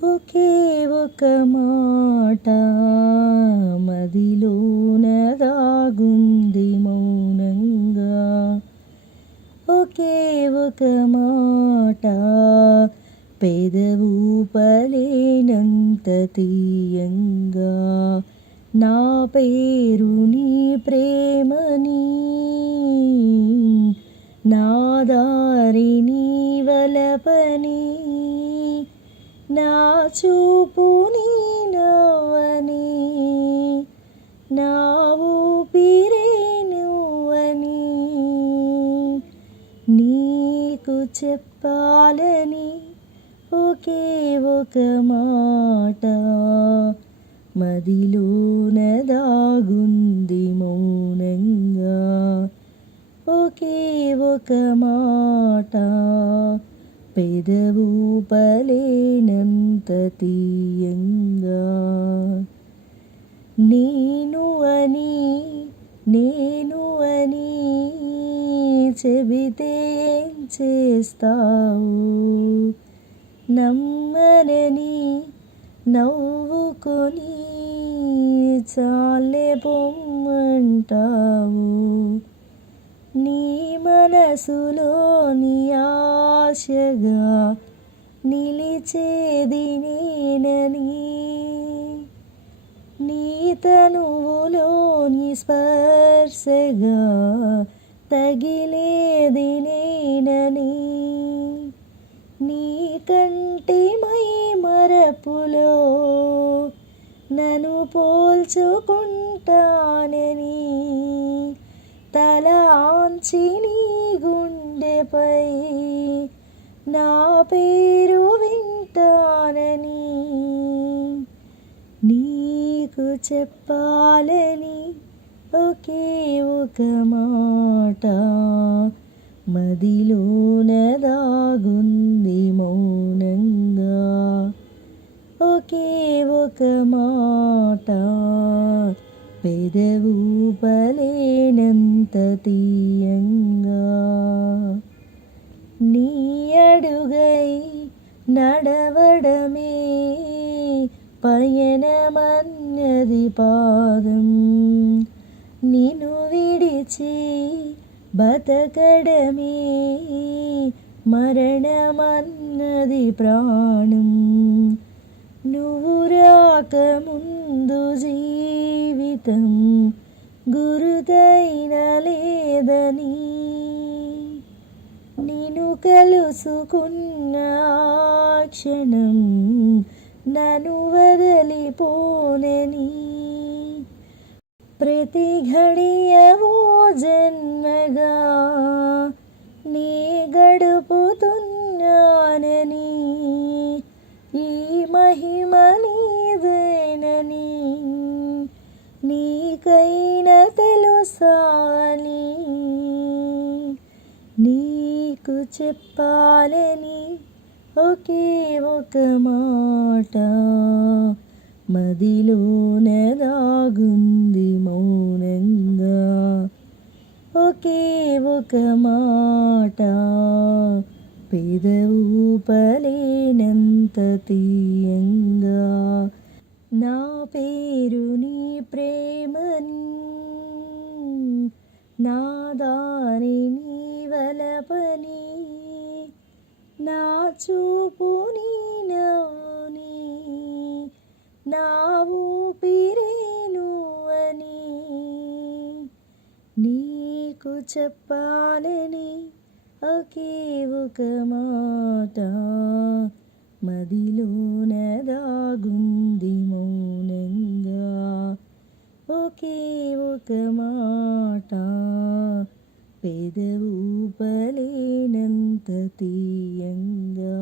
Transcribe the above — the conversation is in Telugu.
ఒకే ఒక మాట మదిలోన దాగుంది మౌనంగా. ఒకే ఒక మాట పెదవు పలేనంత తీయంగా. నా పేరు నీ ప్రేమని, నా దారి నీ వలపని, నా చూపు నీ నవ్వని, నా ఊపిరే నువ్వని నీకు చెప్పాలని ఒకే ఒక మాట మదిలోన దాగుంది మౌనంగా. ఒకే ఒక మాట పెదవు పలేనంత తీయంగా. నేను అని చెబితే ఏం చేస్తావు? నమ్మనని నవ్వుకొని చాలే పొమ్మంటావు. నీ మనసులోని ఆశగా నిలిచేది నేనని, నీ తనువులోని స్పర్శగా తగిలేది నేనని, నీ కంటి మై మరపులో నన్ను పోల్చుకుంటానని, తల ఆంచి నీ గుండెపై నా పేరు వింటానని నీకు చెప్పాలని ఒకే ఒక మాట మదిలోన దాగుంది మౌనంగా. ఒకే ఒక మాట పెదవు పలేనంత తీయంగా. నీ అడుగై నడవడమే పయనమన్నది పాదం, నిన్ను విడిచి బతకడమే మరణమన్నది ప్రాణం. నువ్వు రాకముందు జీవితం గురుతైన లేదని, నిన్ను కలుసుకున్న క్షణం నన్ను వదలిపోనని, ప్రతి ఘడియవో జన్మగా నీ గడుపుతున్నానని, ఈ మహిమ నీదేనని నీకైనా తెలుసాని నీకు చెప్పాలని ఒకే ఒక మాట మదిలోన దాగుంది మౌనంగా. ఒకే ఒక మాట పెదవు పలేనంత తీయంగా. నా పేరు నీ ప్రేమని, నా దారి నీ వలపని, నా చూపు నీ నవ్వుని, నా ఊపిరే నువ్వని నీకు చెప్పాలని ఒకే ఒక మాట మదిలోన దాగుంది మౌనంగా. ఒకే ఒక మాట పెదవు పలేనంత తీయంగా.